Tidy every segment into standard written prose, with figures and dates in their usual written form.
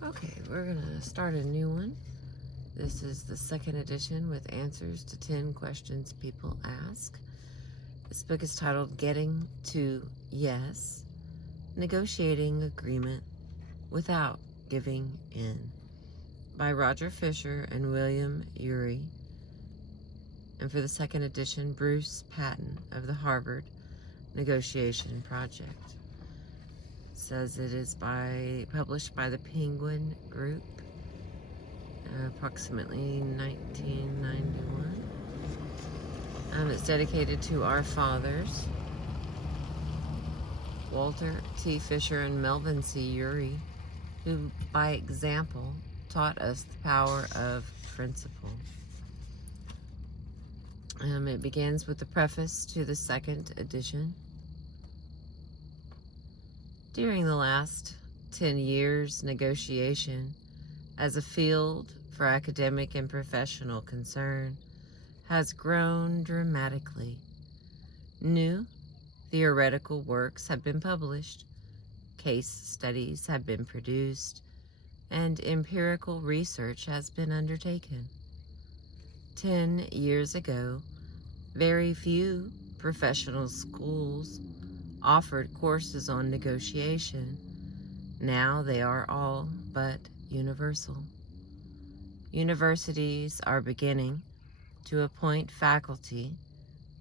Okay, we're gonna start a new one. This is the second edition with answers to 10 questions people ask. This book is titled Getting to Yes, Negotiating Agreement Without Giving In by Roger Fisher and William Ury. And for the second edition, Bruce Patton of the Harvard Negotiation Project. It says it is published by the Penguin Group, approximately 1991. It's dedicated to our fathers, Walter T. Fisher and Melvin C. Ury, who by example taught us the power of principle. It begins with the preface to the second edition. During the last 10 years, negotiation as a field for academic and professional concern has grown dramatically. New theoretical works have been published, case studies have been produced, and empirical research has been undertaken. 10 years ago, very few professional schools offered courses on negotiation. Now they are all but universal. Universities are beginning to appoint faculty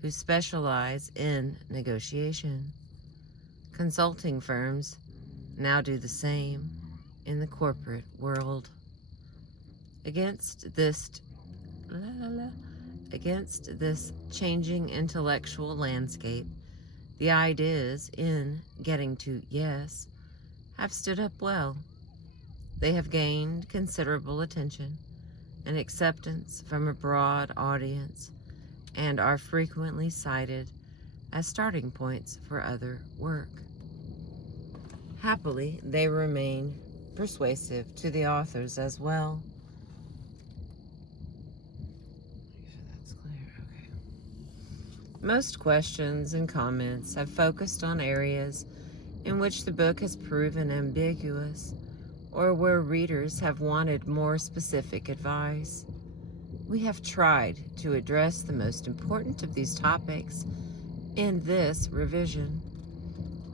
who specialize in negotiation. Consulting firms now do the same in the corporate world. Against this changing intellectual landscape, the ideas in Getting to Yes have stood up well. They have gained considerable attention and acceptance from a broad audience and are frequently cited as starting points for other work. Happily, they remain persuasive to the authors as well. Make sure that's clear. Okay. Most questions and comments have focused on areas in which the book has proven ambiguous or where readers have wanted more specific advice. We have tried to address the most important of these topics in this revision,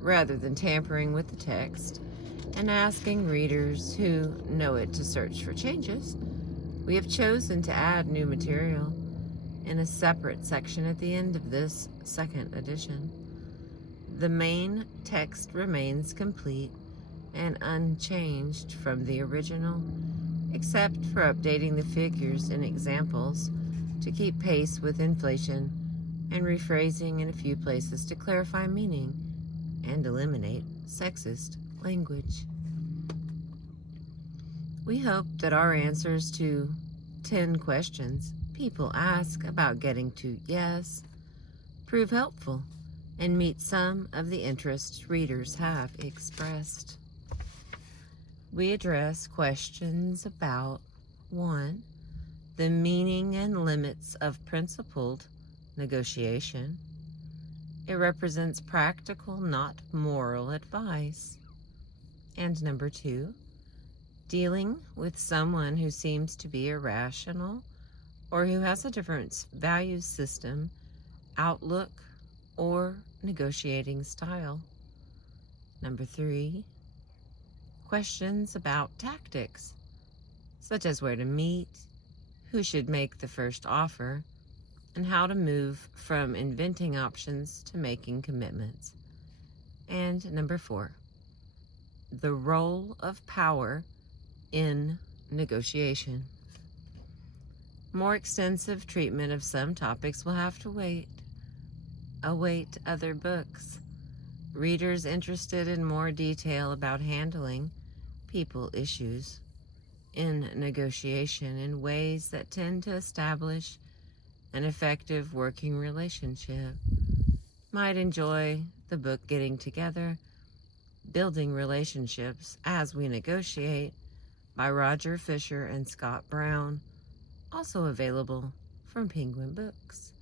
rather than tampering with the text and asking readers who know it to search for changes. We have chosen to add new material in a separate section at the end of this second edition. The main text remains complete and unchanged from the original, except for updating the figures and examples to keep pace with inflation and rephrasing in a few places to clarify meaning and eliminate sexist language. We hope that our answers to 10 questions people ask about getting to yes prove helpful and meet some of the interests readers have expressed. We address questions about 1. The meaning and limits of principled negotiation. It represents practical, not moral advice. And number 2, dealing with someone who seems to be irrational or who has a different value system, outlook, or negotiating style. Number 3, questions about tactics, such as where to meet, who should make the first offer, and how to move from inventing options to making commitments. And number 4, the role of power in negotiation. More extensive treatment of some topics will have to await other books. Readers interested in more detail about handling people issues in negotiation in ways that tend to establish an effective working relationship might enjoy the book Getting Together, Building Relationships as We Negotiate by Roger Fisher and Scott Brown, also available from Penguin Books.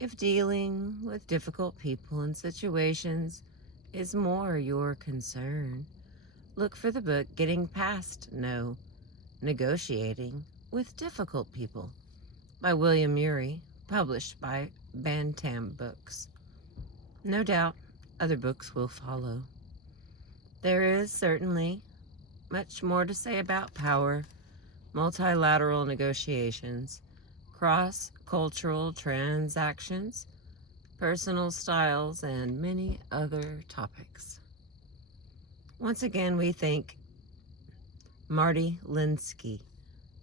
If dealing with difficult people and situations is more your concern, look for the book Getting Past No, Negotiating with Difficult People by William Ury, published by Bantam Books. No doubt other books will follow. There is certainly much more to say about power, multilateral negotiations, cross-cultural transactions, personal styles, and many other topics. Once again, we thank Marty Linsky,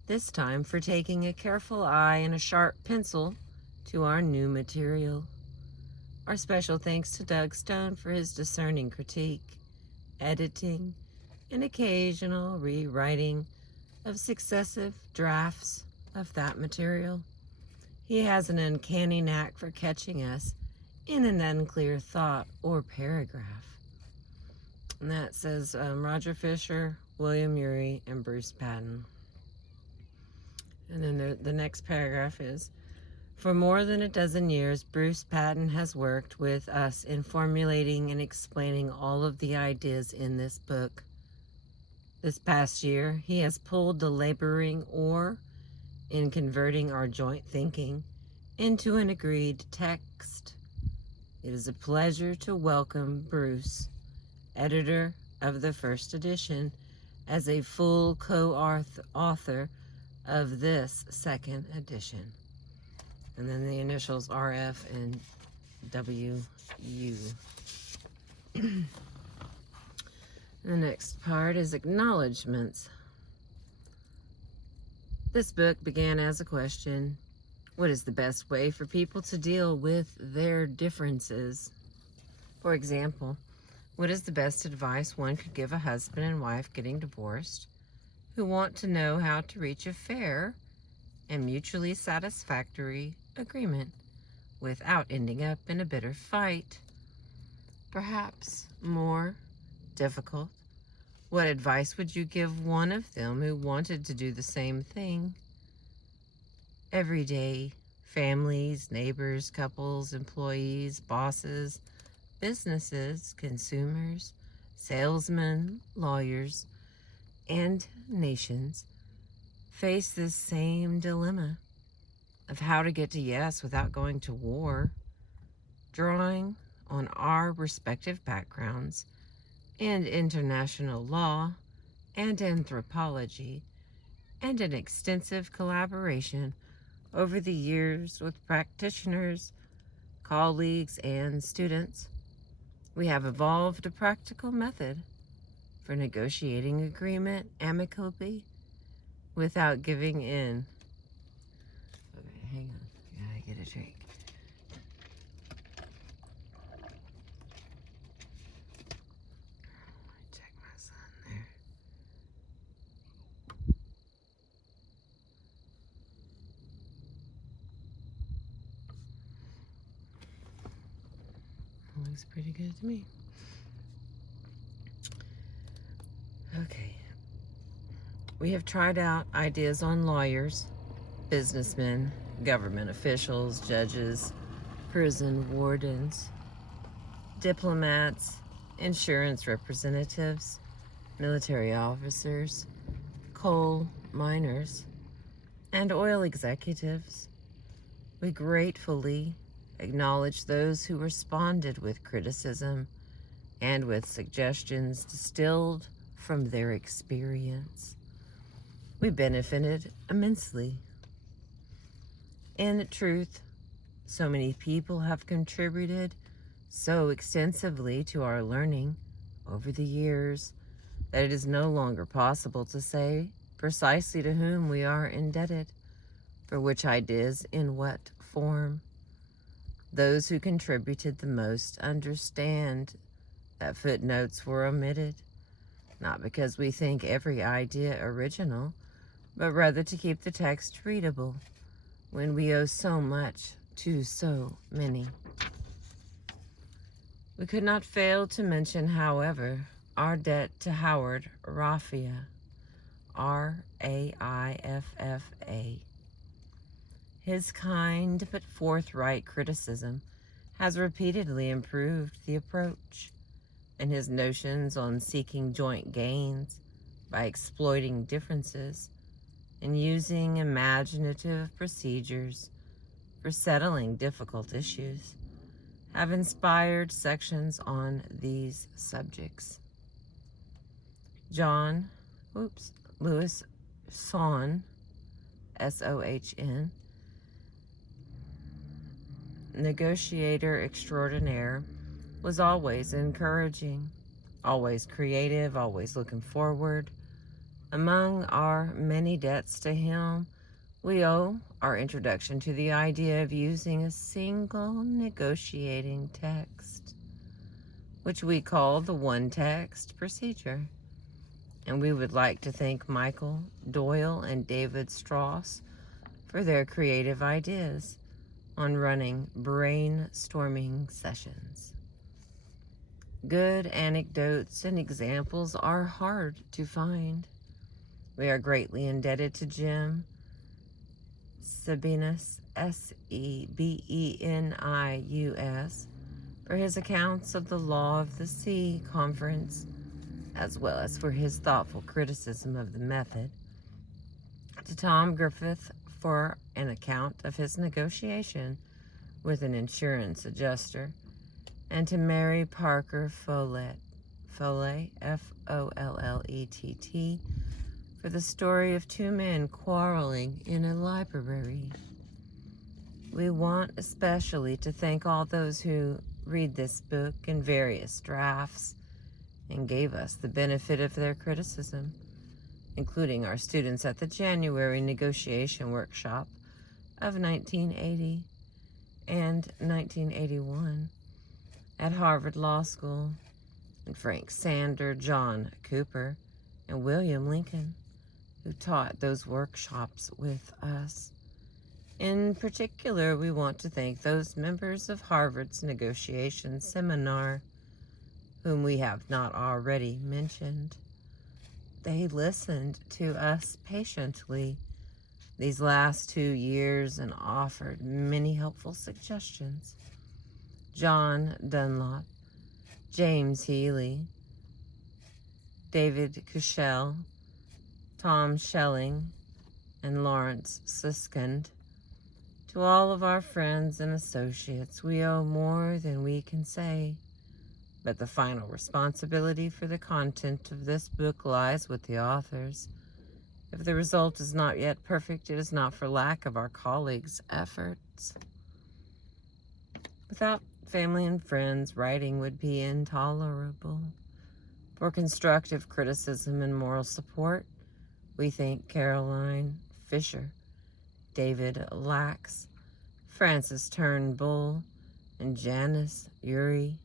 this time for taking a careful eye and a sharp pencil to our new material. Our special thanks to Doug Stone for his discerning critique, editing, and occasional rewriting of successive drafts of that material. He has an uncanny knack for catching us in an unclear thought or paragraph. And that says Roger Fisher, William Ury, and Bruce Patton. And then the next paragraph is, for more than a dozen years, Bruce Patton has worked with us in formulating and explaining all of the ideas in this book. This past year, he has pulled the laboring oar in converting our joint thinking into an agreed text. It is a pleasure to welcome Bruce, editor of the first edition, as a full co-author of this second edition. And then the initials RF and WU. The next part is Acknowledgments. This book began as a question: what is the best way for people to deal with their differences? For example, what is the best advice one could give a husband and wife getting divorced who want to know how to reach a fair and mutually satisfactory agreement without ending up in a bitter fight? Perhaps more difficult, what advice would you give one of them who wanted to do the same thing? Everyday families, neighbors, couples, employees, bosses, businesses, consumers, salesmen, lawyers, and nations face this same dilemma of how to get to yes without going to war. Drawing on our respective backgrounds and international law and anthropology, and an extensive collaboration over the years with practitioners, colleagues, and students, we have evolved a practical method for negotiating agreement amicably without giving in. Okay, hang on. Gotta get a drink. Check my son there. Looks pretty good to me. Okay. We have tried out ideas on lawyers, businessmen, government officials, judges, prison wardens, diplomats, insurance representatives, military officers, coal miners, and oil executives. We gratefully acknowledge those who responded with criticism and with suggestions distilled from their experience. We benefited immensely. In truth, so many people have contributed so extensively to our learning over the years that it is no longer possible to say precisely to whom we are indebted, for which ideas in what form. Those who contributed the most understand that footnotes were omitted, not because we think every idea original, but rather to keep the text readable when we owe so much to so many. We could not fail to mention, however, our debt to Howard Raffia, R-A-I-F-F-A. His kind but forthright criticism has repeatedly improved the approach, and his notions on seeking joint gains by exploiting differences and using imaginative procedures for settling difficult issues have inspired sections on these subjects. John Lewis Sohn, S-O-H-N, negotiator extraordinaire, was always encouraging, always creative, always looking forward. Among our many debts to him, we owe our introduction to the idea of using a single negotiating text, which we call the one-text procedure. And we would like to thank Michael Doyle and David Strauss for their creative ideas on running brainstorming sessions. Good anecdotes and examples are hard to find. We are greatly indebted to Jim Sebenius, S-E-B-E-N-I-U-S, for his accounts of the Law of the Sea conference, as well as for his thoughtful criticism of the method, to Tom Griffith for an account of his negotiation with an insurance adjuster, and to Mary Parker Follett, F-O-L-L-E-T-T, for the story of two men quarreling in a library. We want especially to thank all those who read this book in various drafts and gave us the benefit of their criticism, including our students at the January negotiation workshop of 1980 and 1981 at Harvard Law School, and Frank Sander, John Cooper, and William Lincoln, who taught those workshops with us. In particular, we want to thank those members of Harvard's negotiation seminar whom we have not already mentioned. They listened to us patiently these last 2 years and offered many helpful suggestions. John Dunlop, James Healy, David Cushell, Tom Schelling, and Lawrence Siskind. To all of our friends and associates, we owe more than we can say, but the final responsibility for the content of this book lies with the authors. If the result is not yet perfect, it is not for lack of our colleagues' efforts. Without family and friends, writing would be intolerable. For constructive criticism and moral support, we thank Caroline Fisher, David Lax, Francis Turnbull, and Janice Urey.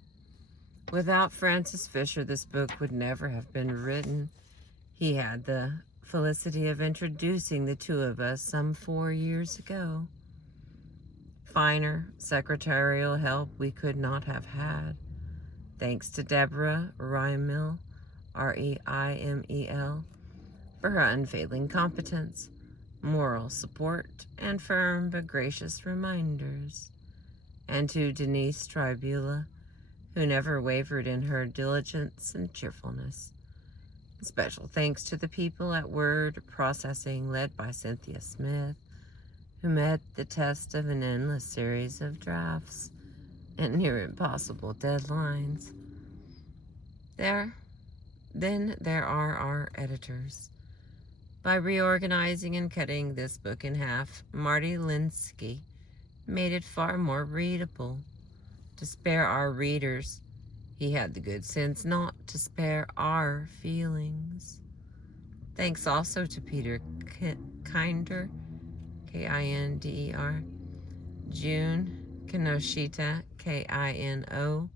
Without Francis Fisher, this book would never have been written. He had the felicity of introducing the two of us some 4 years ago. Finer secretarial help we could not have had. Thanks to Deborah Reimel, R-E-I-M-E-L, for her unfailing competence, moral support, and firm but gracious reminders. And to Denise Tribula, who never wavered in her diligence and cheerfulness. Special thanks to the people at Word Processing, led by Cynthia Smith, who met the test of an endless series of drafts and near impossible deadlines. Then there are our editors. By reorganizing and cutting this book in half, Marty Linsky made it far more readable. To spare our readers, he had the good sense not to spare our feelings. Thanks also to Peter Kinder, K-I-N-D-E-R, June Kinoshita, K-I-N-O-S-H-I-T-A,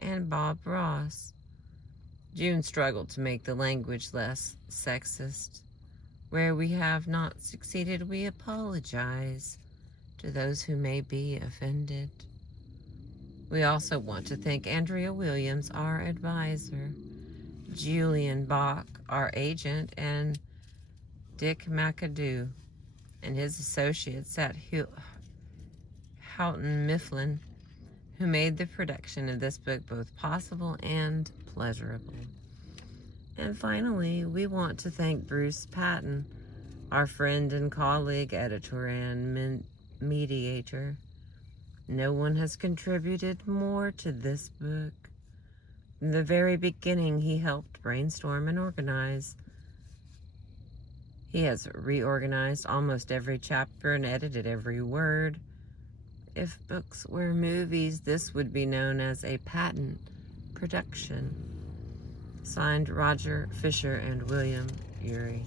and Bob Ross. June struggled to make the language less sexist. Where we have not succeeded, we apologize to those who may be offended. We also want to thank Andrea Williams, our advisor, Julian Bach, our agent, and Dick McAdoo and his associates at Houghton Mifflin, who made the production of this book both possible and pleasurable. And finally, we want to thank Bruce Patton, our friend and colleague, editor, and mediator. No one has contributed more to this book. From the very beginning, he helped brainstorm and organize. He has reorganized almost every chapter and edited every word. If books were movies, this would be known as a Patton production. Signed, Roger Fisher and William Urey.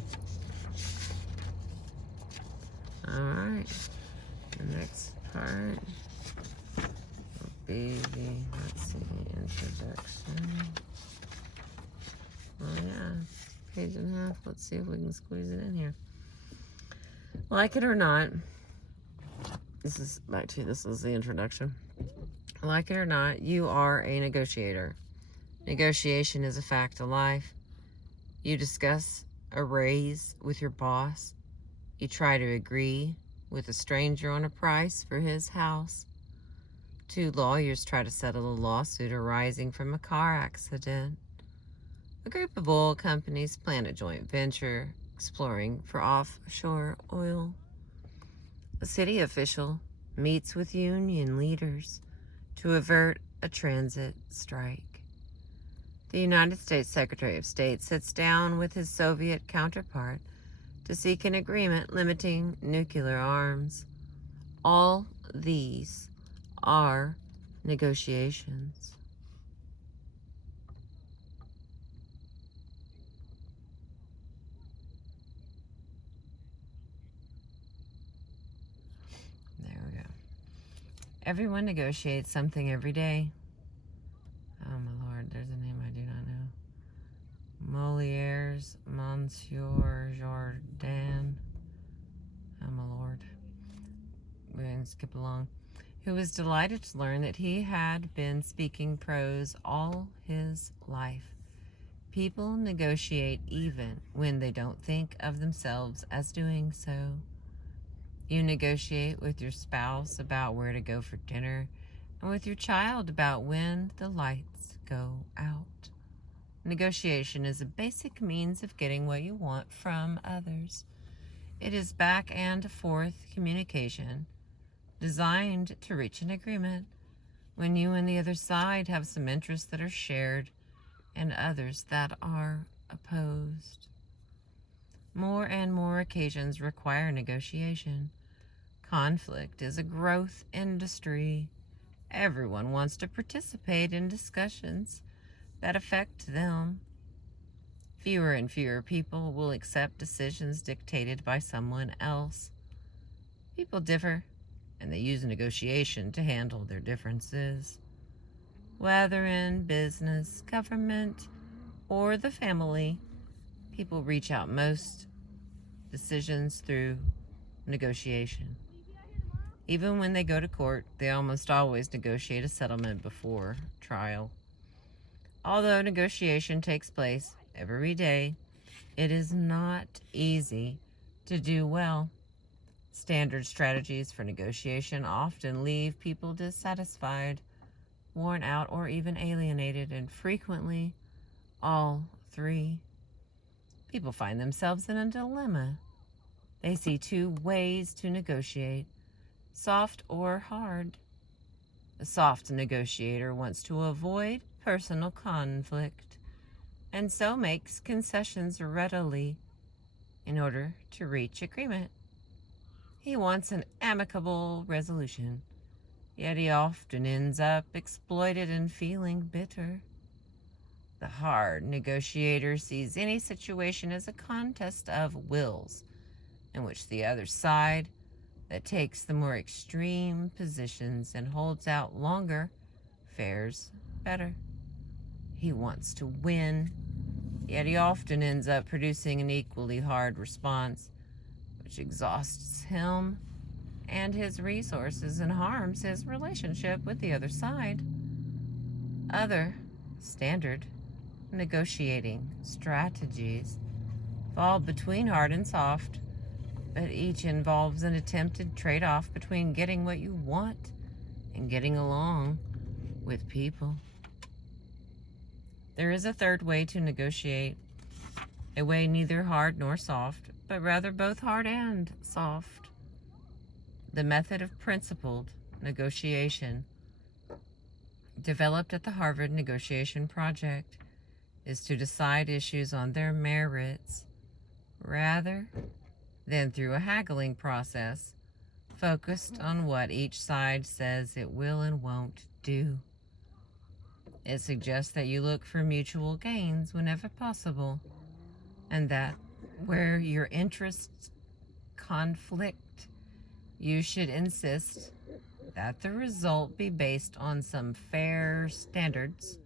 Alright, the next part will be the, let's see, introduction. Oh yeah, page and a half. Let's see if we can squeeze it in here. Like it or not, this is the introduction. Like it or not, you are a negotiator. Negotiation is a fact of life. You discuss a raise with your boss. You try to agree with a stranger on a price for his house. Two lawyers try to settle a lawsuit arising from a car accident. A group of oil companies plan a joint venture exploring for offshore oil. A city official meets with union leaders to avert a transit strike. The United States Secretary of State sits down with his Soviet counterpart to seek an agreement limiting nuclear arms. All these are negotiations. There we go. Everyone negotiates something every day. Oh my Lord, there's a name I do not know. Moliere's Monsieur Jourdan. Oh my Lord. We're going to skip along. Who was delighted to learn that he had been speaking prose all his life. People negotiate even when they don't think of themselves as doing so. You negotiate with your spouse about where to go for dinner, and with your child about when the lights go out. Negotiation is a basic means of getting what you want from others. It is back and forth communication designed to reach an agreement when you and the other side have some interests that are shared and others that are opposed. More and more occasions require negotiation. Conflict is a growth industry. Everyone wants to participate in discussions that affect them. Fewer and fewer people will accept decisions dictated by someone else. People differ, and they use negotiation to handle their differences. Whether in business, government, or the family, people reach out most decisions through negotiation. Even when they go to court, they almost always negotiate a settlement before trial. Although negotiation takes place every day, it is not easy to do well. Standard strategies for negotiation often leave people dissatisfied, worn out, or even alienated, and frequently all three. People find themselves in a dilemma. They see two ways to negotiate, soft or hard. The soft negotiator wants to avoid personal conflict and so makes concessions readily in order to reach agreement. He wants an amicable resolution, yet he often ends up exploited and feeling bitter. The hard negotiator sees any situation as a contest of wills, in which the other side that takes the more extreme positions and holds out longer fares better. He wants to win, yet he often ends up producing an equally hard response, which exhausts him and his resources and harms his relationship with the other side. Other standard negotiating strategies fall between hard and soft, but each involves an attempted trade-off between getting what you want and getting along with people. There is a third way to negotiate, a way neither hard nor soft, but rather both hard and soft. The method of principled negotiation, developed at the Harvard Negotiation Project, is to decide issues on their merits rather than through a haggling process focused on what each side says it will and won't do. It suggests that you look for mutual gains whenever possible, and that where your interests conflict, you should insist that the result be based on some fair standards,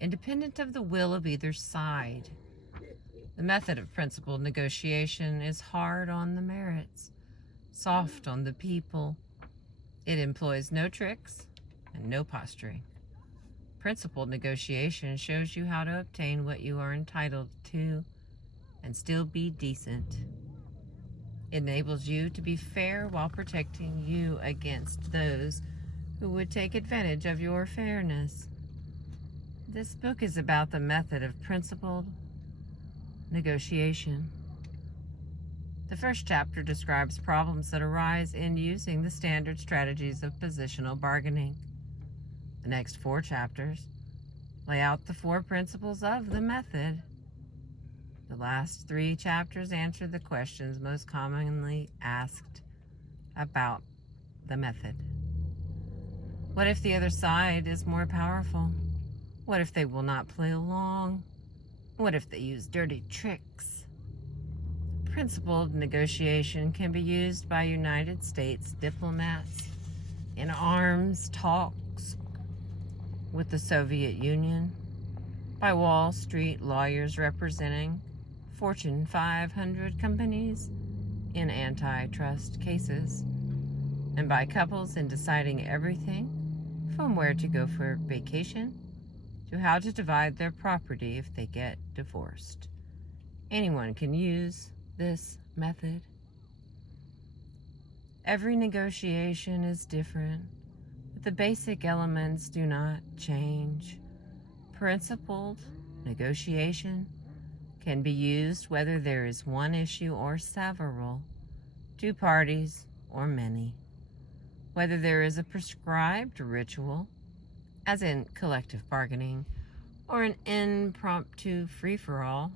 independent of the will of either side. The method of principled negotiation is hard on the merits, soft on the people. It employs no tricks and no posturing. Principled negotiation shows you how to obtain what you are entitled to and still be decent. It enables you to be fair while protecting you against those who would take advantage of your fairness. This book is about the method of principled negotiation. The first chapter describes problems that arise in using the standard strategies of positional bargaining. The next 4 chapters lay out the 4 principles of the method. The last 3 chapters answer the questions most commonly asked about the method. What if the other side is more powerful? What if they will not play along? What if they use dirty tricks? Principled negotiation can be used by United States diplomats in arms talks with the Soviet Union, by Wall Street lawyers representing Fortune 500 companies in antitrust cases, and by couples in deciding everything from where to go for vacation to how to divide their property if they get divorced. Anyone can use this method. Every negotiation is different, but the basic elements do not change. Principled negotiation can be used whether there is one issue or several, 2 parties or many, whether there is a prescribed ritual, as in collective bargaining, or an impromptu free-for-all,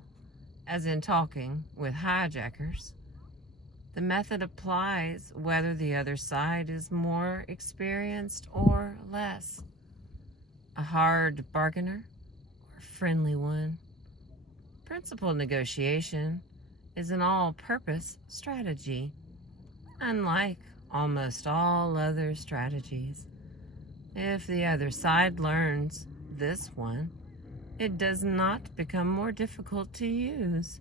as in talking with hijackers. The method applies whether the other side is more experienced or less, a hard bargainer or a friendly one. Principled negotiation is an all-purpose strategy, unlike almost all other strategies. If the other side learns this one, it does not become more difficult to use.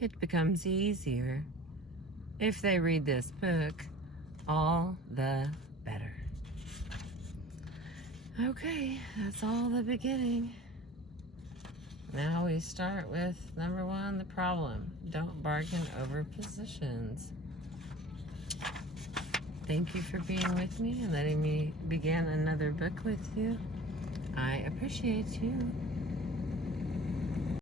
It becomes easier. If they read this book, all the better. Okay, that's all the beginning. Now we start with number 1, the problem. Don't bargain over positions. Thank you for being with me and letting me begin another book with you. I appreciate you.